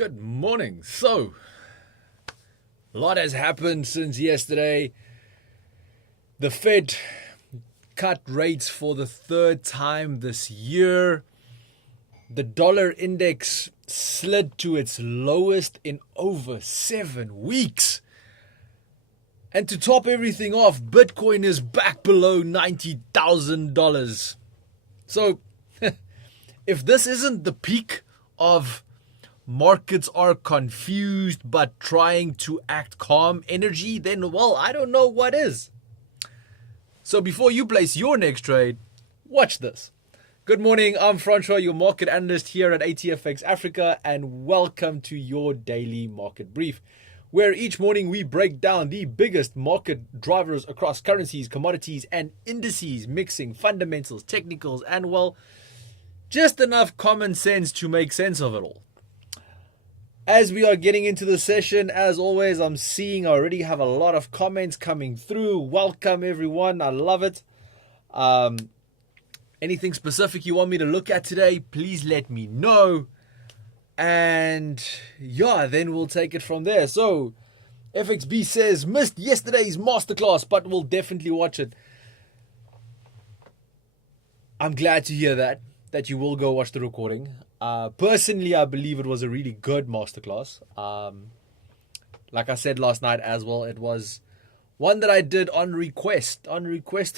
Good morning. So, a lot has happened since yesterday. The Fed cut rates for the third time this year. The dollar index slid to its lowest in over 7 weeks. And to top everything off, Bitcoin is back below $90,000. So, if this isn't the peak of markets are confused but trying to act calm energy, then, well, I don't know what is. So before you place your next trade, watch this. Good morning, I'm Francois, your market analyst here at ATFX Africa, and welcome to your daily market brief, where each morning we break down the biggest market drivers across currencies, commodities, and indices, mixing fundamentals, technicals, and, well, just enough common sense to make sense of it all. As we are getting into the session, as always, I'm seeing I already have a lot of comments coming through. Welcome, everyone. I love it. Anything specific you want me to look at today, please let me know. And yeah, then we'll take it from there. So, FXB says, missed yesterday's masterclass, but will definitely watch it. I'm glad to hear that you will go watch the recording. Personally, I believe it was a really good masterclass. Like I said last night as well, it was one that I did on request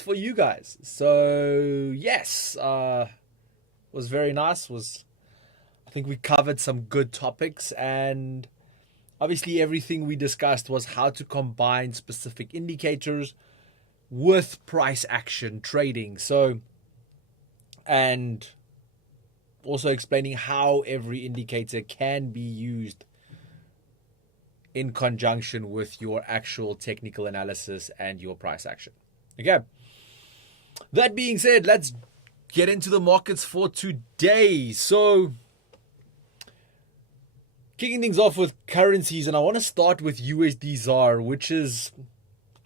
for you guys. So yes, was very nice. I think we covered some good topics, and obviously everything we discussed was how to combine specific indicators with price action trading. So, and also explaining how every indicator can be used in conjunction with your actual technical analysis and your price action. Okay. That being said, let's get into the markets for today. So, kicking things off with currencies, and I want to start with USD ZAR, which is,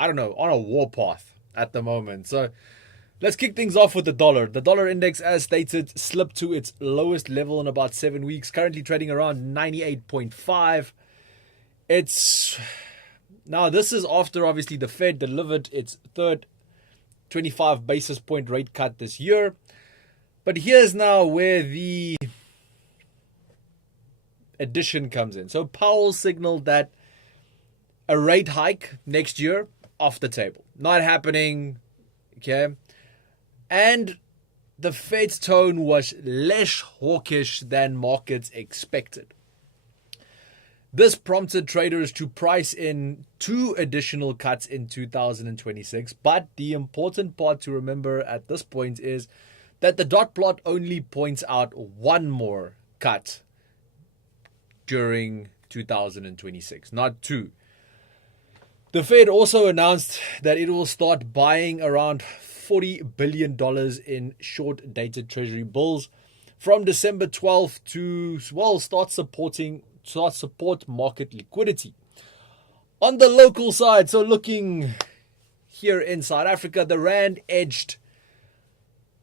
I don't know, on a warpath at the moment. So, let's kick things off with the dollar. The dollar index, as stated, slipped to its lowest level in about 7 weeks, currently trading around 98.5. Now, this is after, obviously, the Fed delivered its third 25 basis point rate cut this year. But here's now where the addition comes in. So Powell signaled that a rate hike next year, off the table. Not happening, okay? And the Fed's tone was less hawkish than markets expected. This prompted traders to price in 2 additional cuts in 2026. But the important part to remember at this point is that the dot plot only points out 1 more cut during 2026, not 2. The Fed also announced that it will start buying around $40 billion in short-dated treasury bills from December 12th to, well, start support market liquidity. On the local side, so looking here in South Africa, the rand edged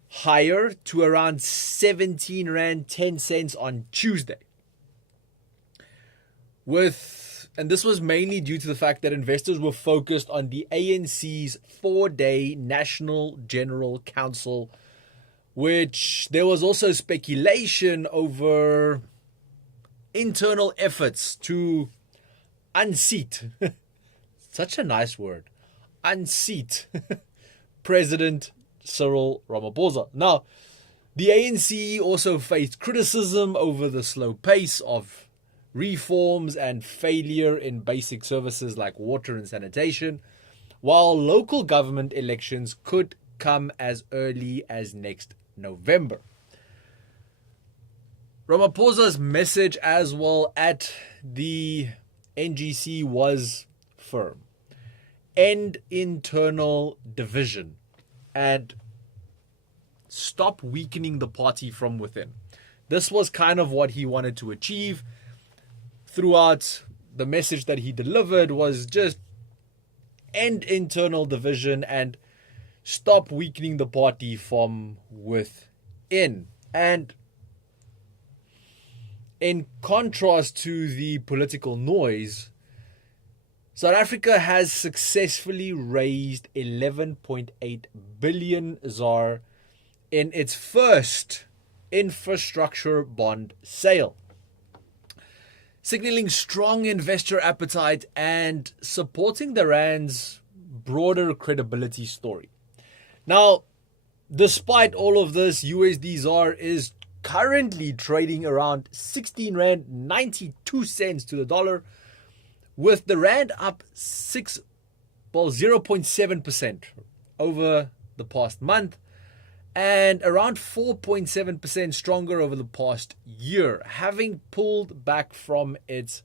higher to around 17 rand 10 cents on Tuesday. And this was mainly due to the fact that investors were focused on the ANC's 4-day National General Council, which there was also speculation over internal efforts to unseat, such a nice word, unseat President Cyril Ramaphosa. Now, the ANC also faced criticism over the slow pace of reforms and failure in basic services like water and sanitation, while local government elections could come as early as next November. Ramaphosa's message as well at the NGC was firm. End internal division and stop weakening the party from within. This was kind of what he wanted to achieve. Throughout the message that he delivered was just end internal division and stop weakening the party from within. And in contrast to the political noise, South Africa has successfully raised 11.8 billion ZAR in its first infrastructure bond sale, signaling strong investor appetite and supporting the Rand's broader credibility story. Now, despite all of this, USD ZAR is currently trading around 16 Rand 92 cents to the dollar, with the Rand up 0.7% over the past month and around 4.7% stronger over the past year, having pulled back from its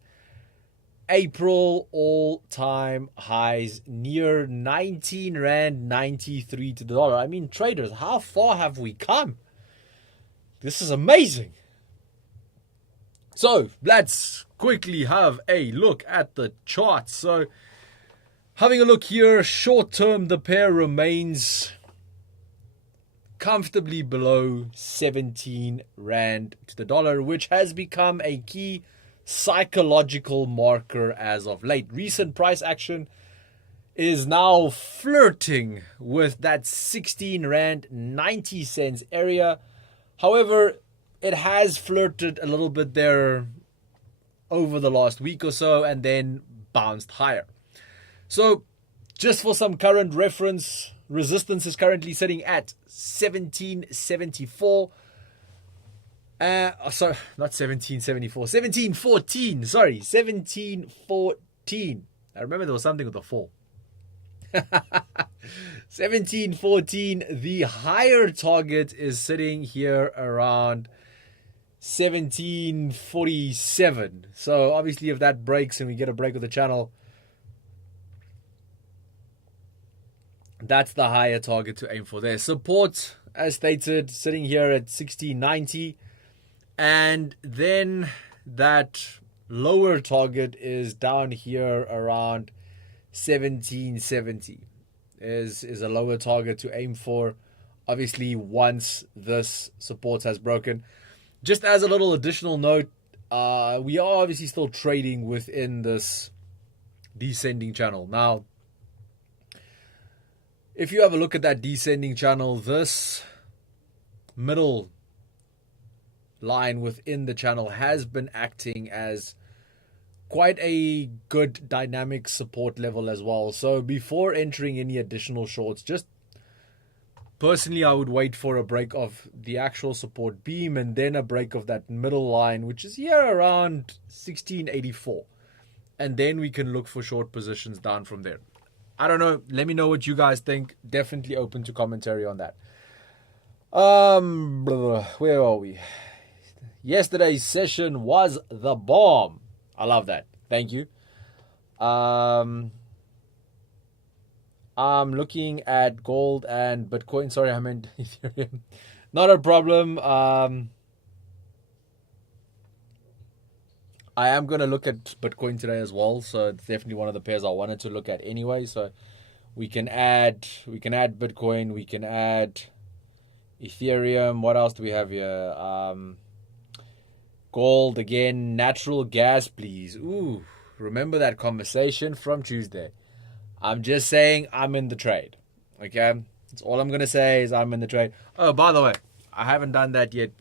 April all-time highs near 19 Rand 93 to the dollar. I mean, traders, how far have we come? This is amazing. So let's quickly have a look at the charts. So having a look here, short term, the pair remains comfortably below 17 Rand to the dollar, which has become a key psychological marker as of late. Recent price action is now flirting with that 16 Rand 90 cents area. However, it has flirted a little bit there over the last week or so and then bounced higher. So just for some current reference, resistance is currently sitting at 1774. Sorry, not 1774, 1714. Sorry, 1714. I remember there was something with a 4. 1714. The higher target is sitting here around 1747. So obviously if that breaks and we get a break of the channel, that's the higher target to aim for there. Support, as stated, sitting here at 1690. And then that lower target is down here around 1770 is a lower target to aim for, obviously, once this support has broken. Just as a little additional note, we are obviously still trading within this descending channel. Now, if you have a look at that descending channel, this middle line within the channel has been acting as quite a good dynamic support level as well. So before entering any additional shorts, just personally, I would wait for a break of the actual support beam and then a break of that middle line, which is here around 1684. And then we can look for short positions down from there. I don't know. Let me know what you guys think. Definitely open to commentary on that. Where are we? Yesterday's session was the bomb. I love that. Thank you. I'm looking at gold and Bitcoin. Sorry, I meant Ethereum. Not a problem. I am going to look at Bitcoin today as well. So it's definitely one of the pairs I wanted to look at anyway. So we can add Bitcoin. We can add Ethereum. What else do we have here? Gold again. Natural gas, please. Ooh, remember that conversation from Tuesday. I'm just saying I'm in the trade. Okay? That's all I'm going to say is I'm in the trade. Oh, by the way, I haven't done that yet.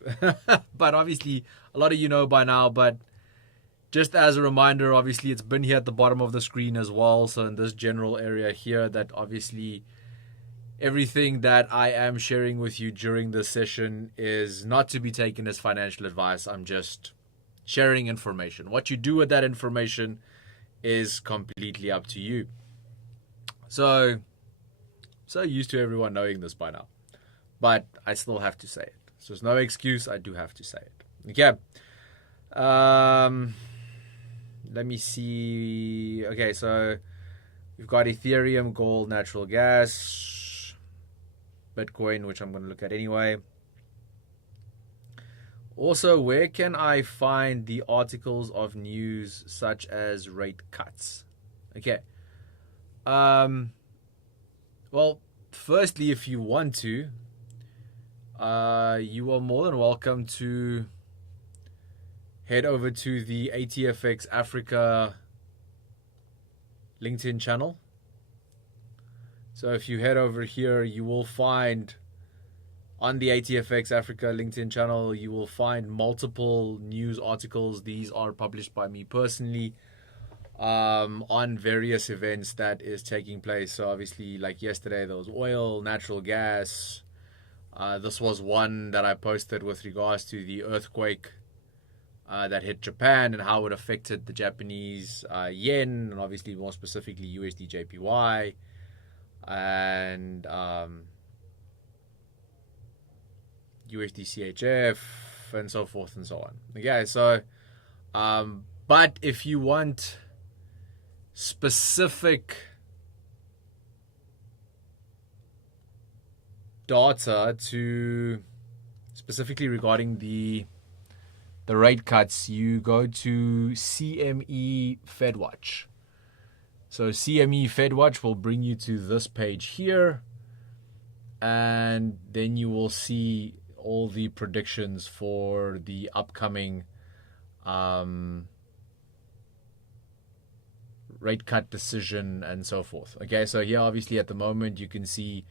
But obviously, a lot of you know by now. But just as a reminder, obviously, it's been here at the bottom of the screen as well. So in this general area here, that obviously everything that I am sharing with you during this session is not to be taken as financial advice. I'm just sharing information. What you do with that information is completely up to you. So used to everyone knowing this by now. But I still have to say it. So there's no excuse. I do have to say it. Okay. Let me see. Okay, so we've got Ethereum, gold, natural gas, Bitcoin, which I'm going to look at anyway. Also, where can I find the articles of news such as rate cuts? Okay. Well, firstly, if you want to, you are more than welcome to head over to the ATFX Africa LinkedIn channel. So if you head over here, you will find on the ATFX Africa LinkedIn channel, you will find multiple news articles. These are published by me personally on various events that is taking place. So obviously, like yesterday, there was oil, natural gas. This was one that I posted with regards to the earthquake that hit Japan and how it affected the Japanese yen, and obviously more specifically USD JPY and USD CHF and so forth and so on. Okay, so but if you want specific data to specifically regarding the rate cuts, you go to CME FedWatch. So CME FedWatch will bring you to this page here, and then you will see all the predictions for the upcoming rate cut decision and so forth. Okay, so here obviously at the moment you can see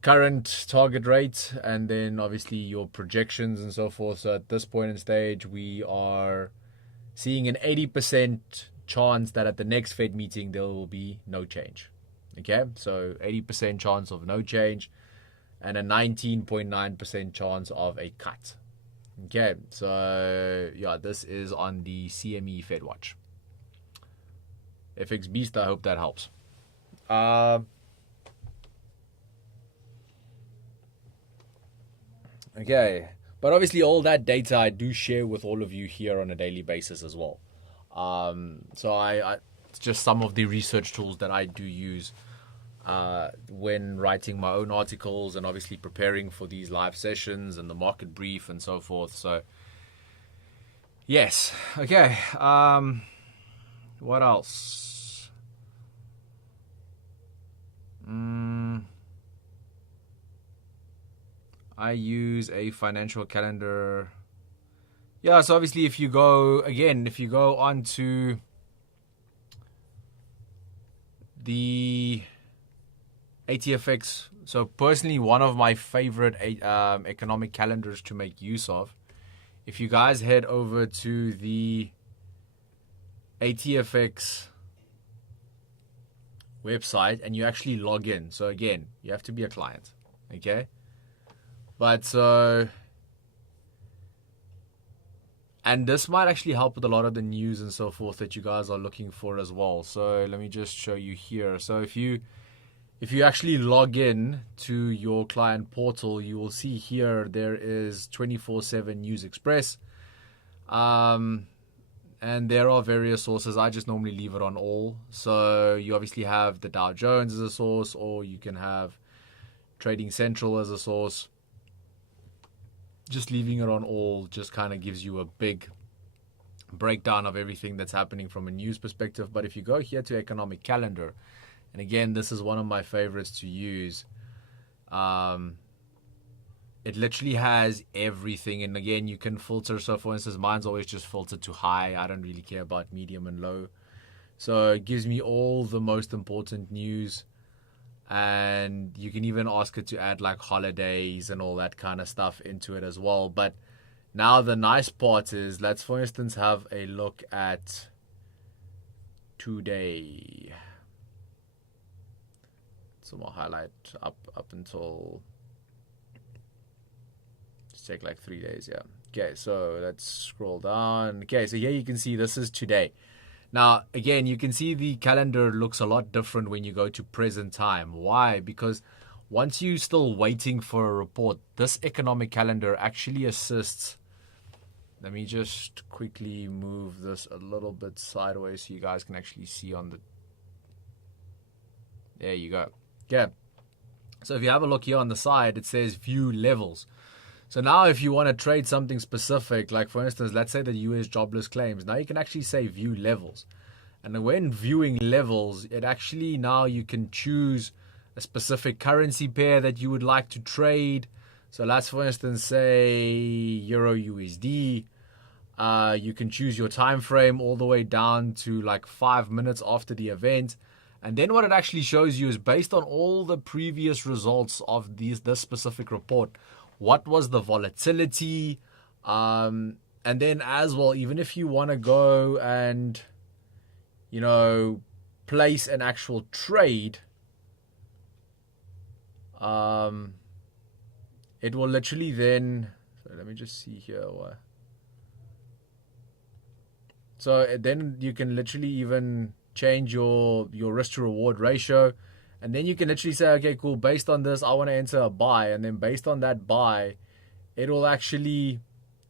current target rate and then obviously your projections and so forth. So at this point in stage, we are seeing an 80% chance that at the next Fed meeting there will be no change. Okay, so 80% chance of no change and a 19.9% chance of a cut. Okay, so yeah, this is on the CME FedWatch. FX Beast, I hope that helps. Okay, but obviously all that data I do share with all of you here on a daily basis as well. So I it's just some of the research tools that I do use when writing my own articles and obviously preparing for these live sessions and the market brief and so forth. So yes, okay. What else? I use a financial calendar. Yeah, so obviously if you go on to the ATFX, so personally one of my favorite economic calendars to make use of, if you guys head over to the ATFX website and you actually log in. So again, you have to be a client, okay? But so, and this might actually help with a lot of the news and so forth that you guys are looking for as well. So let me just show you here. So if you actually log in to your client portal, you will see here there is 24/7 News Express. And there are various sources. I just normally leave it on all. So you obviously have the Dow Jones as a source, or you can have Trading Central as a source. Just leaving it on all just kind of gives you a big breakdown of everything that's happening from a news perspective. But if you go here to economic calendar, and again, this is one of my favorites to use, it literally has everything. And again, you can filter. So for instance, mine's always just filtered to high. I don't really care about medium and low. So it gives me all the most important news. And you can even ask it to add like holidays and all that kind of stuff into it as well. But now the nice part is, let's for instance have a look at today. So we'll highlight up until, let's take like 3 days, yeah. Okay, so let's scroll down. Okay, so here you can see this is today. Now, again, you can see the calendar looks a lot different when you go to present time. Why? Because once you're still waiting for a report, this economic calendar actually assists. Let me just quickly move this a little bit sideways so you guys can actually see on the... There you go. Okay. So if you have a look here on the side, it says view levels. So now if you want to trade something specific, like for instance, let's say the US jobless claims, now you can actually say view levels. And when viewing levels, it actually now you can choose a specific currency pair that you would like to trade. So let's for instance say Euro USD, You can choose your time frame all the way down to like 5 minutes after the event. And then what it actually shows you is based on all the previous results of this specific report, what was the volatility, and then as well, even if you want to go and, place an actual trade, it will literally then, so let me just see here. So then you can literally even change your risk to reward ratio. And then you can literally say, okay, cool, based on this, I want to enter a buy. And then based on that buy, it will actually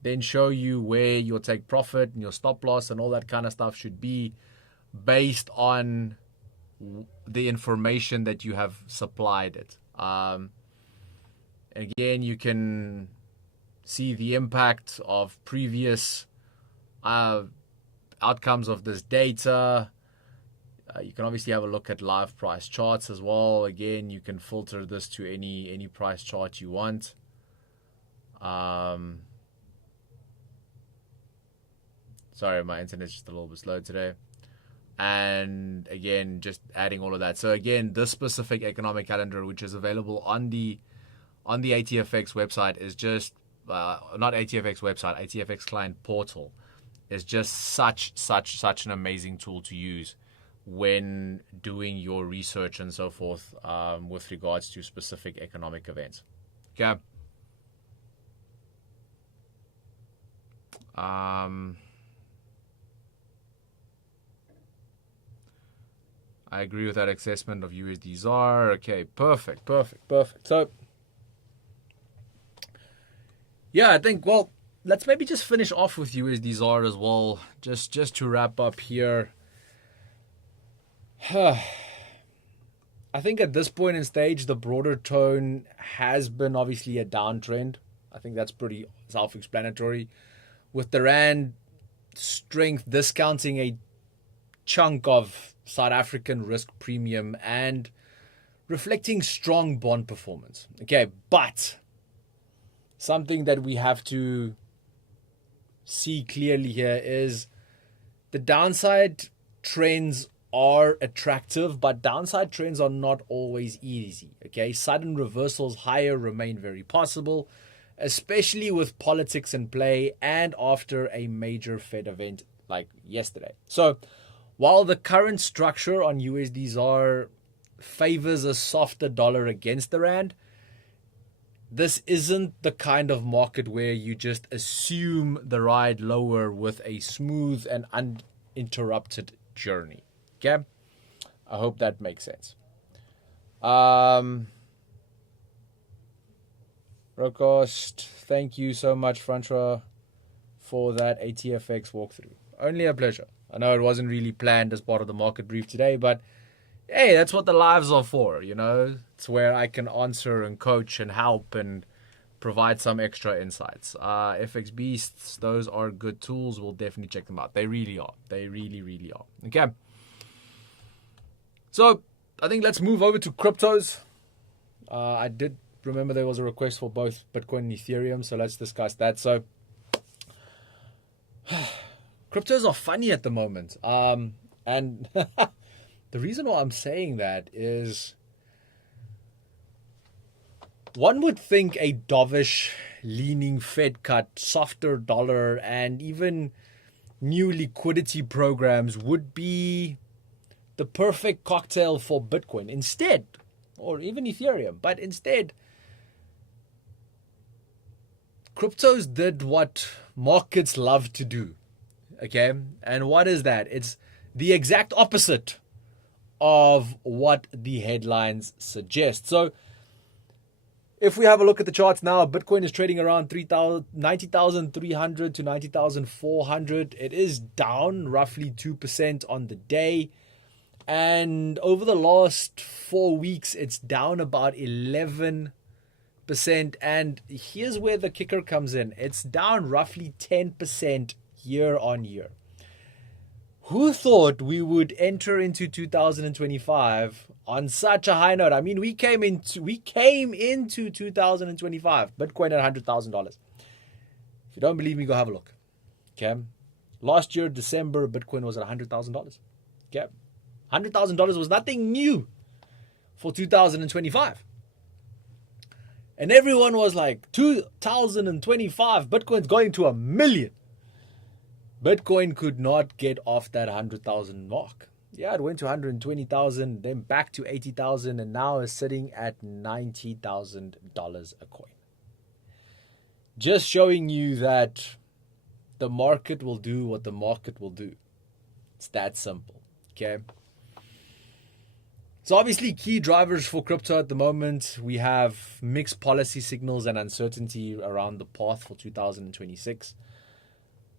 then show you where your take profit and your stop loss and all that kind of stuff should be based on the information that you have supplied it. Again, you can see the impact of previous outcomes of this data. You can obviously have a look at live price charts as well. Again, you can filter this to any price chart you want. Sorry, my internet's just a little bit slow today. And again, just adding all of that. So again, this specific economic calendar, which is available on the ATFX website, is just not ATFX website, ATFX client portal, is just such an amazing tool to use when doing your research and so forth with regards to specific economic events. Okay. I agree with that assessment of USD ZAR. Okay, perfect. So, yeah, I think, well, let's maybe just finish off with USD ZAR as well, just to wrap up here. I think at this point in stage, the broader tone has been obviously a downtrend. I think that's pretty self-explanatory. With the Rand strength discounting a chunk of South African risk premium and reflecting strong bond performance. Okay, but something that we have to see clearly here is the downside trends are attractive, but downside trends are not always easy. Okay, sudden reversals higher remain very possible, especially with politics in play and after a major Fed event like yesterday. So while the current structure on USD ZAR favors a softer dollar against the Rand, this isn't the kind of market where you just assume the ride lower with a smooth and uninterrupted journey. Okay? I hope that makes sense. Broadcast, thank you so much, Francois, for that ATFX walkthrough. Only a pleasure. I know it wasn't really planned as part of the market brief today, but hey, that's what the lives are for, It's where I can answer and coach and help and provide some extra insights. FX Beasts, those are good tools. We'll definitely check them out. They really are. They really, really are. Okay. So I think let's move over to cryptos. I did remember there was a request for both Bitcoin and Ethereum, so let's discuss that. So cryptos are funny at the moment. And the reason why I'm saying that is one would think a dovish leaning Fed cut, softer dollar, and even new liquidity programs would be the perfect cocktail for Bitcoin instead, or even Ethereum. But instead, cryptos did what markets love to do. Okay, and what is that? It's the exact opposite of what the headlines suggest. So if we have a look at the charts now, Bitcoin is trading around 90,300 to 90,400. It is down roughly 2% on the day. And over the last 4 weeks, it's down about 11%. And here's where the kicker comes in. It's down roughly 10% year on year. Who thought we would enter into 2025 on such a high note? I mean, we came into 2025, Bitcoin at $100,000. If you don't believe me, go have a look. Okay. Last year, December, Bitcoin was at $100,000. Okay. $100,000 was nothing new for 2025. And everyone was like, 2025, Bitcoin's going to 1 million. Bitcoin could not get off that 100,000 mark. Yeah, it went to 120,000, then back to 80,000, and now is sitting at $90,000 a coin. Just showing you that the market will do what the market will do. It's that simple, okay? So obviously key drivers for crypto at the moment, we have mixed policy signals and uncertainty around the path for 2026.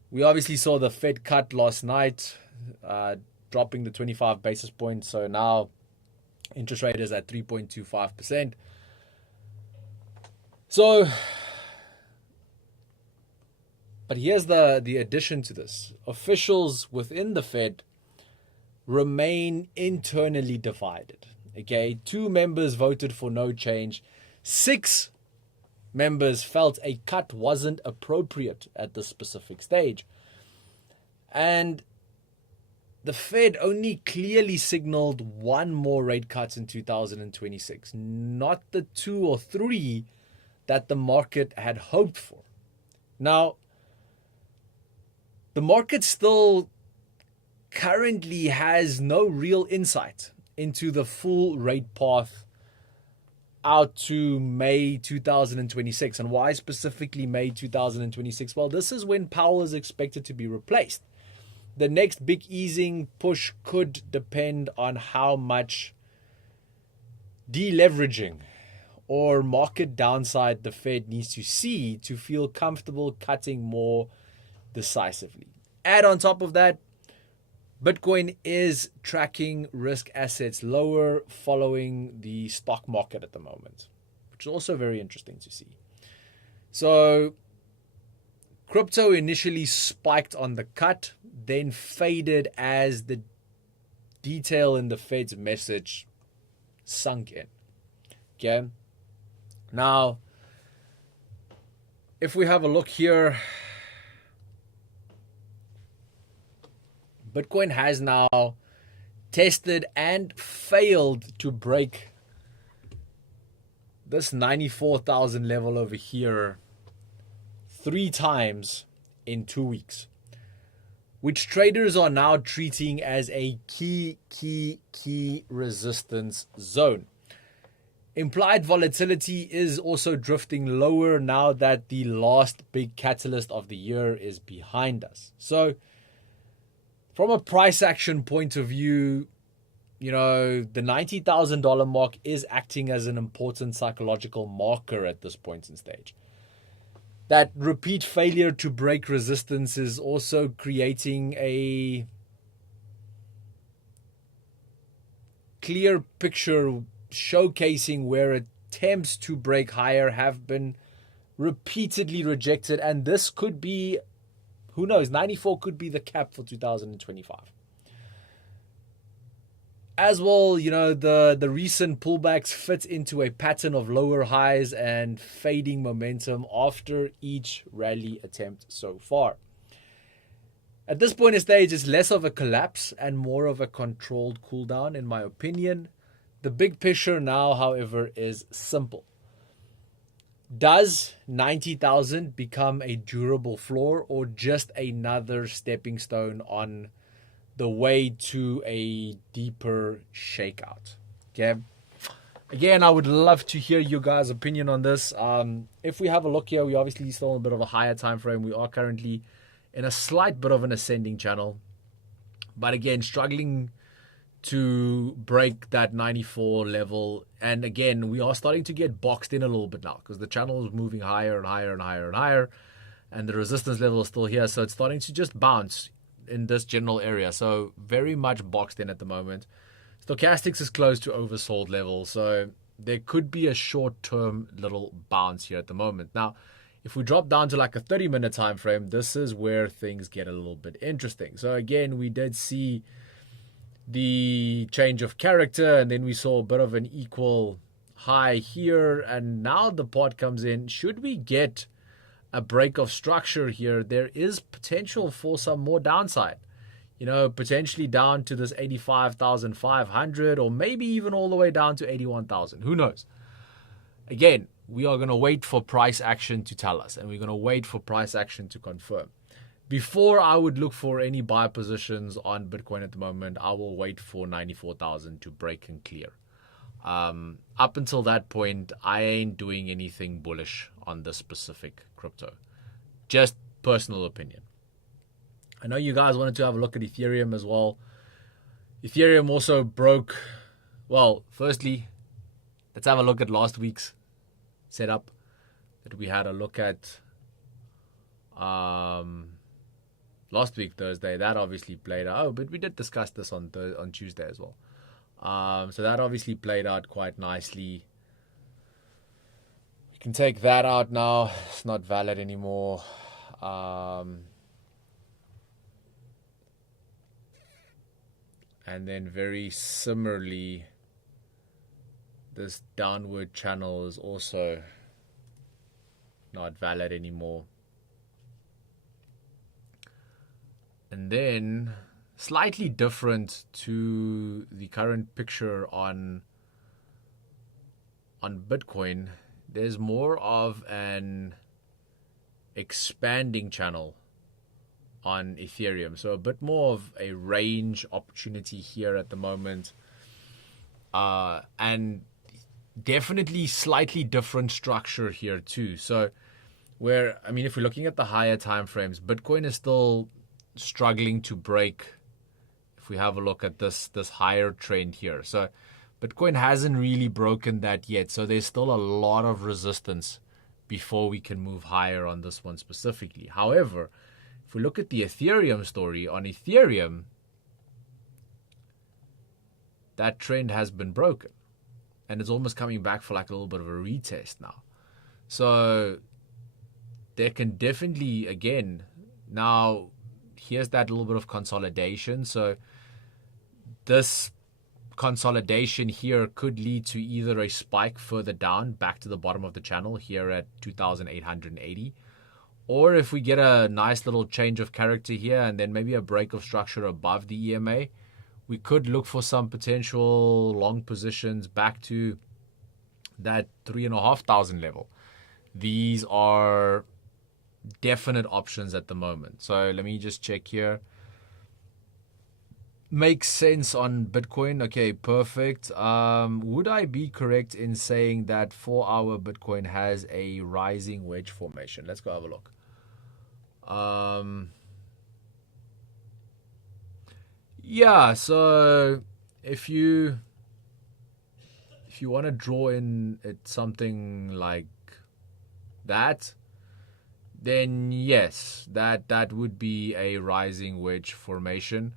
We obviously saw the Fed cut last night, dropping the 25 basis points. So now interest rate is at 3.25%. So, but here's the addition to this. Officials within the Fed remain internally divided. Okay, 2 members voted for no change. 6 members felt a cut wasn't appropriate at this specific stage. And the Fed only clearly signaled 1 more rate cut in 2026, not the 2 or 3 that the market had hoped for. Now, the market still currently has no real insight into the full rate path out to May 2026. And why specifically May 2026? Well, this is when Powell is expected to be replaced. The next big easing push could depend on how much deleveraging or market downside the Fed needs to see to feel comfortable cutting more decisively. Add on top of that, Bitcoin is tracking risk assets lower following the stock market at the moment, which is also very interesting to see. So crypto initially spiked on the cut, then faded as the detail in the Fed's message sunk in. Okay. Now, if we have a look here, Bitcoin has now tested and failed to break this 94,000 level over here 3 times in 2 weeks, which traders are now treating as a key resistance zone. Implied volatility is also drifting lower now that the last big catalyst of the year is behind us. So from a price action point of view, you know, the $90,000 mark is acting as an important psychological marker at this point in stage. That repeat failure to break resistance is also creating a clear picture showcasing where attempts to break higher have been repeatedly rejected, and this could be, who knows, 94 could be the cap for 2025. As well, you know, the recent pullbacks fit into a pattern of lower highs and fading momentum after each rally attempt so far. At this point in stage, it's less of a collapse and more of a controlled cool down, in my opinion. The big picture now, however, is simple. Does 90,000 become a durable floor or just another stepping stone on the way to a deeper shakeout? Okay. Again, I would love to hear your guys' opinion on this. If we have a look here, we obviously still on a bit of a higher time frame. We are currently in a slight bit of an ascending channel, but again, struggling to break that 94 level. And again, we are starting to get boxed in a little bit now because the channel is moving higher and higher and higher and higher, and the resistance level is still here. So it's starting to just bounce in this general area. So very much boxed in at the moment. Stochastics is close to oversold level. So there could be a short-term little bounce here at the moment. Now, if we drop down to like a 30-minute time frame, this is where things get a little bit interesting. So again, we did see the change of character, and then we saw a bit of an equal high here, and now the pot comes in. Should we get a break of structure here, there is potential for some more downside. Potentially down to this 85,500 or maybe even all the way down to 81,000. Who knows? Again, we are going to wait for price action to tell us, and we're going to wait for price action to confirm. Before I would look for any buy positions on Bitcoin at the moment, I will wait for 94,000 to break and clear. Up until that point, I ain't doing anything bullish on this specific crypto. Just personal opinion. I know you guys wanted to have a look at Ethereum as well. Ethereum also broke. Well, firstly, let's have a look at last week's setup that we had a look at last week, Thursday. That obviously played out. Oh, but we did discuss this on Tuesday as well. So that obviously played out quite nicely. We can take that out now. It's not valid anymore. And then very similarly, this downward channel is also not valid anymore. And then slightly different to the current picture on Bitcoin, there's more of an expanding channel on Ethereum. So a bit more of a range opportunity here at the moment. And definitely slightly different structure here too. So if we're looking at the higher time frames, Bitcoin is still struggling to break. If we have a look at this higher trend here, so Bitcoin hasn't really broken that yet, so there's still a lot of resistance before we can move higher on this one specifically. However, if we look at the Ethereum story, on Ethereum, that trend has been broken and it's almost coming back for like a little bit of a retest now. So there can definitely, again, now here's that little bit of consolidation. So this consolidation here could lead to either a spike further down back to the bottom of the channel here at 2,880, or if we get a nice little change of character here and then maybe a break of structure above the EMA, we could look for some potential long positions back to that 3,500 level. These are definite options at the moment. So let me just check here. Makes sense on Bitcoin. Okay, perfect. Would I be correct in saying that 4-hour Bitcoin has a rising wedge formation? Let's go have a look. Yeah, so if you want to draw in something like that, then yes, that would be a rising wedge formation.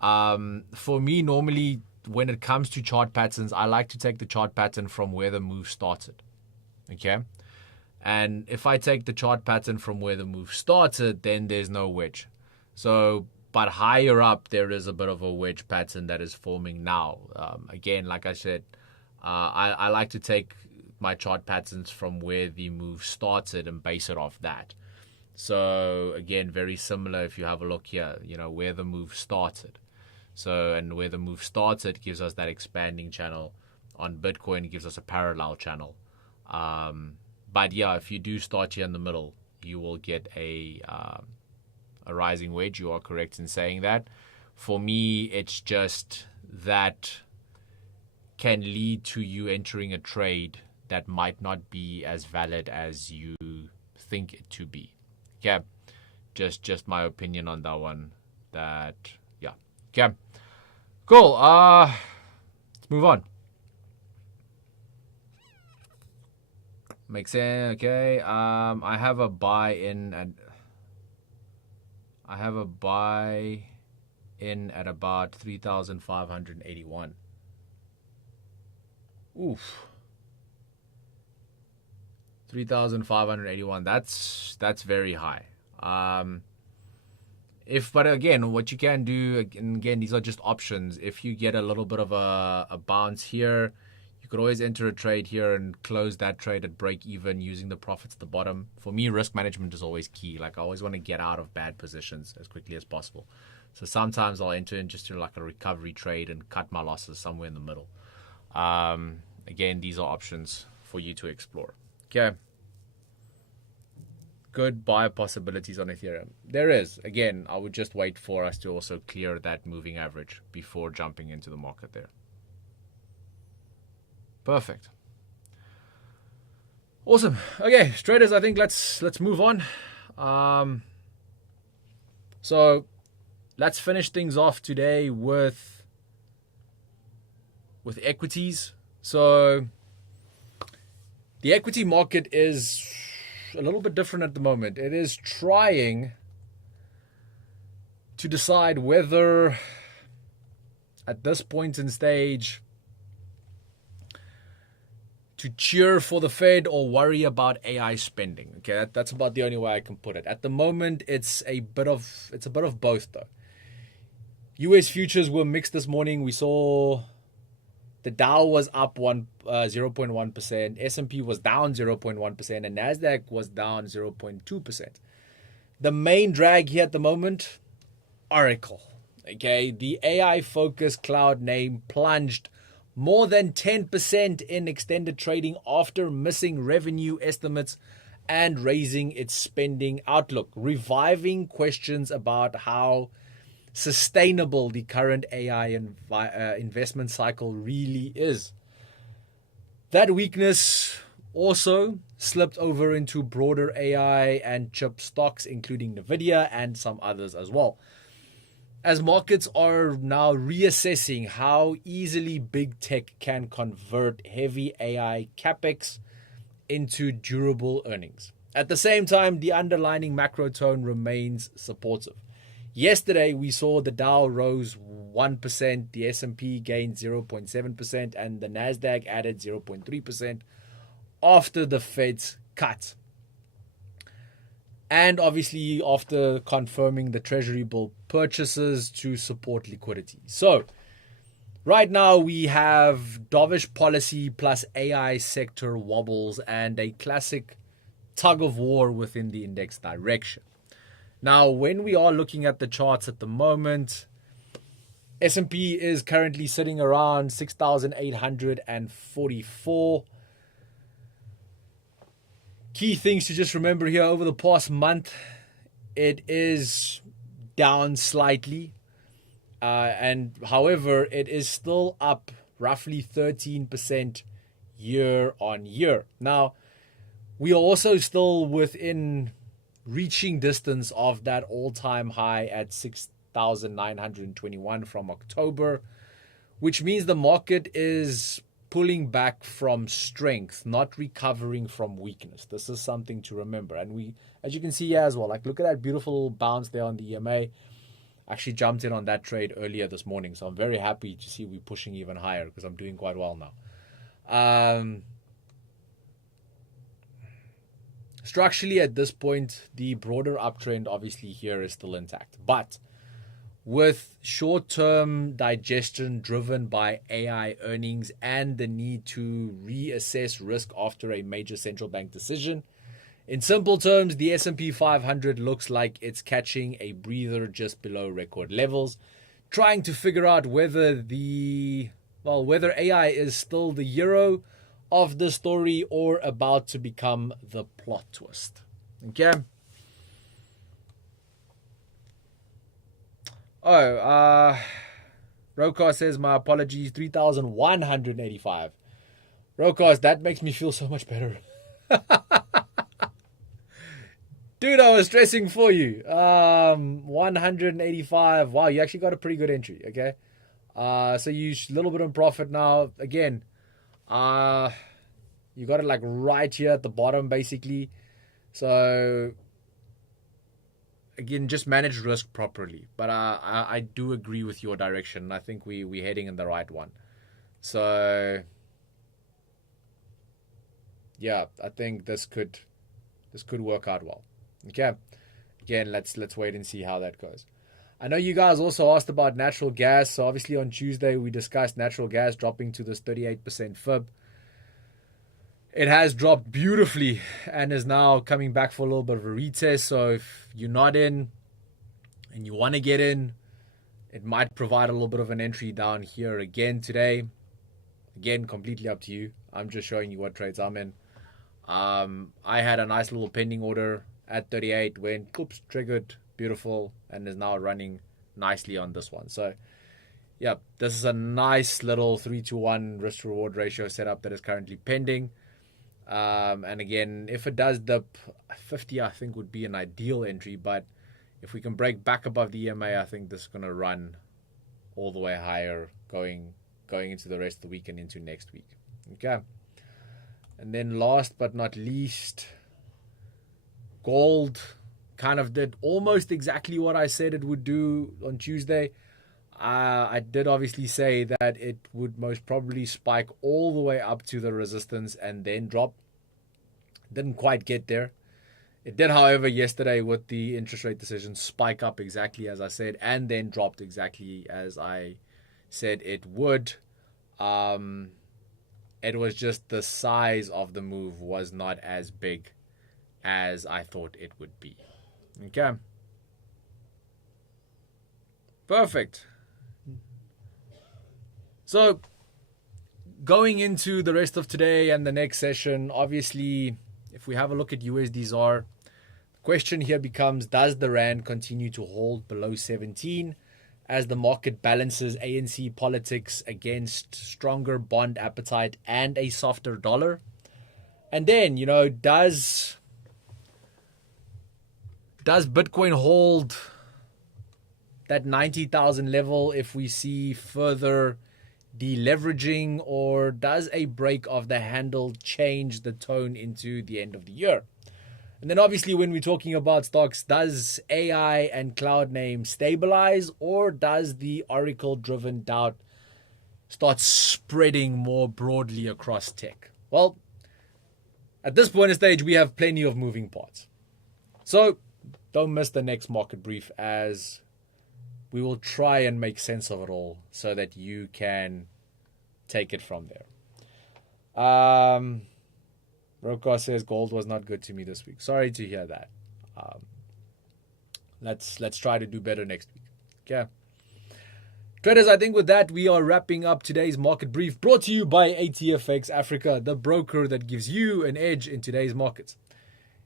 For me, normally when it comes to chart patterns, I like to take the chart pattern from where the move started. Okay? And if I take the chart pattern from where the move started, then there's no wedge. So, but higher up, there is a bit of a wedge pattern that is forming now. Again, like I said, I like to take my chart patterns from where the move started and base it off that. So again, very similar if you have a look here, where the move started. So, and where the move started gives us that expanding channel. On Bitcoin, it gives us a parallel channel. But yeah, if you do start here in the middle, you will get a rising wedge. You are correct in saying that. For me, it's just that can lead to you entering a trade that might not be as valid as you think it to be. Okay, just my opinion on that one. That, yeah. Okay, cool. Let's move on. Makes sense. Okay. I have a buy in at about 3,581. Oof. 3,581. That's very high. But again, what you can do, again, these are just options. If you get a little bit of a bounce here, you You could always enter a trade here and close that trade at break even using the profits at the bottom. For me, risk management is always key. Like, I always want to get out of bad positions as quickly as possible. So sometimes I'll enter in just do like a recovery trade and cut my losses somewhere in the middle. Again, these are options for you to explore. Okay. Good buy possibilities on Ethereum. There is. Again, I would just wait for us to also clear that moving average before jumping into the market there. Perfect. Awesome. Okay, traders, I think let's move on. So let's finish things off today with equities. So the equity market is a little bit different at the moment. It is trying to decide whether at this point in stage to cheer for the Fed or worry about AI spending. Okay, that's about the only way I can put it. At the moment, it's a bit of both though. US futures were mixed this morning. We saw the Dow was up 0.1%, S&P was down 0.1%, and Nasdaq was down 0.2%. The main drag here at the moment, Oracle. Okay, the AI-focused cloud name plunged more than 10% in extended trading after missing revenue estimates and raising its spending outlook, reviving questions about how sustainable the current AI investment cycle really is. That weakness also slipped over into broader AI and chip stocks, including Nvidia and some others as well, as markets are now reassessing how easily big tech can convert heavy AI capex into durable earnings. At the same time, the underlying macro tone remains supportive. Yesterday, we saw the Dow rose 1%, the S&P gained 0.7%, and the Nasdaq added 0.3% after the Fed's cut. And obviously after confirming the Treasury bill purchases to support liquidity. So right now we have dovish policy plus AI sector wobbles and a classic tug of war within the index direction. Now, when we are looking at the charts at the moment, S&P is currently sitting around 6,844. Key things to just remember here: over the past month, it is down slightly. And however, it is still up roughly 13% year on year. Now, we are also still within reaching distance of that all-time high at 6,921 from October, which means the market is pulling back from strength, not recovering from weakness. This is something to remember. And we, as you can see here as well, like look at that beautiful bounce there on the EMA. Actually jumped in on that trade earlier this morning. So I'm very happy to see we're pushing even higher because I'm doing quite well now. Structurally at this point, the broader uptrend obviously here is still intact. But with short-term digestion driven by AI earnings and the need to reassess risk after a major central bank decision, in simple terms, the S&P 500 looks like it's catching a breather just below record levels, trying to figure out whether whether AI is still the hero of the story or about to become the plot twist. Okay. Rokar says, my apologies, 3,185. Rokar, that makes me feel so much better. Dude, I was stressing for you. 185. Wow, you actually got a pretty good entry, okay? So you a little bit in profit now. Again, you got it like right here at the bottom, basically. So again, just manage risk properly. But I do agree with your direction. I think we're heading in the right one. So yeah, I think this could work out well. Okay. Again, let's wait and see how that goes. I know you guys also asked about natural gas. So obviously on Tuesday we discussed natural gas dropping to this 38% fib. It has dropped beautifully and is now coming back for a little bit of a retest. So if you're not in and you want to get in, it might provide a little bit of an entry down here again today. Again, completely up to you. I'm just showing you what trades I'm in. I had a nice little pending order at 38, went, oops, triggered, beautiful, and is now running nicely on this one. So, yeah, this is a nice little 3-to-1 risk-reward ratio setup that is currently pending. And again, if it does dip 50, I think would be an ideal entry. But if we can break back above the EMA, I think this is going to run all the way higher going into the rest of the week and into next week. Okay. And then last but not least, gold kind of did almost exactly what I said it would do on Tuesday. I did obviously say that it would most probably spike all the way up to the resistance and then drop. Didn't quite get there. It did, however, yesterday with the interest rate decision spike up exactly as I said and then dropped exactly as I said it would. It was just the size of the move was not as big as I thought it would be. Okay. Perfect. So, going into the rest of today and the next session, obviously, if we have a look at USD-ZAR, the question here becomes, does the Rand continue to hold below 17 as the market balances ANC politics against stronger bond appetite and a softer dollar? And then, does Bitcoin hold that 90,000 level if we see further deleveraging, or does a break of the handle change the tone into the end of the year? And then obviously when we're talking about stocks, does AI and cloud names stabilize, or does the Oracle-driven doubt start spreading more broadly across tech? Well, at this point in stage, we have plenty of moving parts. So don't miss the next market brief, as we will try and make sense of it all so that you can take it from there. Roka says gold was not good to me this week. Sorry to hear that. Let's try to do better next week. Okay. Traders, I think with that, we are wrapping up today's market brief, brought to you by ATFX Africa, the broker that gives you an edge in today's markets.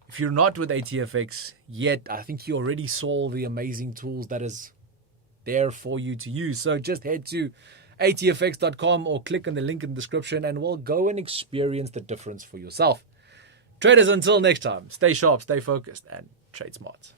If you're not with ATFX yet, I think you already saw the amazing tools that is there for you to use. So just head to atfx.com or click on the link in the description and we'll go and experience the difference for yourself. Traders, until next time, stay sharp, stay focused, and trade smart.